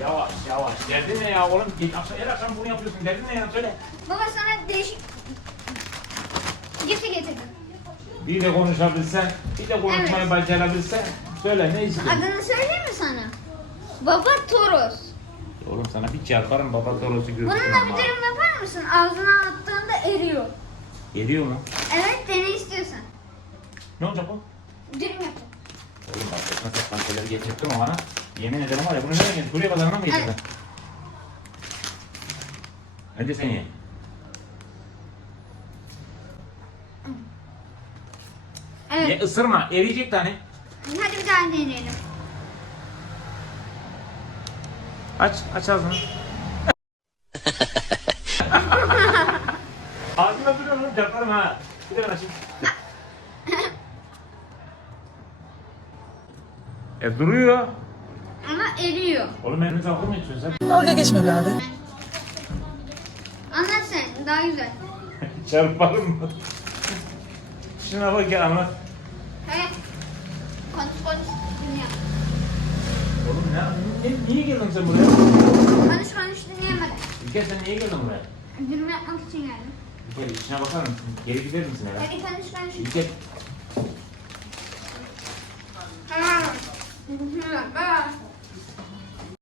Yavaş yavaş. Derdin ne ya oğlum? Her akşam bunu yapıyorsun. Derdin ne ya? Söyle. Baba sana değişik... Gifti getirdim. Bir de konuşabilsen, bir de konuşmayı evet. becerebilsen. Söyle ne istiyorsun? Adını söyleyeyim mi sana? Baba Toros. Oğlum sana bir çarparım Baba Toros'u görürsün. Bununla ama. bir durum yapar mısın? Ağzına attığında eriyor. Eriyor mu? Evet, de ne istiyorsan. Ne olacak o? Dürüm yapalım. Oğlum bak, sen sen geçirdin o bana. Yemin ederim var ya bunu nereye Suriye pazarına mı getirdin? Evet. Hadi. Hadi seni. Evet. E, ısırma. Eriyecek tane. Hadi bir tane deneyelim. Aç, aç ağzını. ağzını duruyor oğlum, çarparım ha. Bir tane açayım. e duruyor. Ana eriyor. Oğlum elini kalkır mı içiyorsun sen? Dalga geçme be abi. ana sen, daha güzel. Çarpalım mı? Şuna bak ya ana. He. Konuş konuş. Dünya. Oğlum ne? ne niye geldin sen buraya? Konuş konuş dinleyemedim. İlke sen niye geldin buraya? Dürüm yapmak için geldim. İlker içine bakar mısın? Geri gider misin herhalde? Hadi hey, konuş konuş. İlker. Tamam.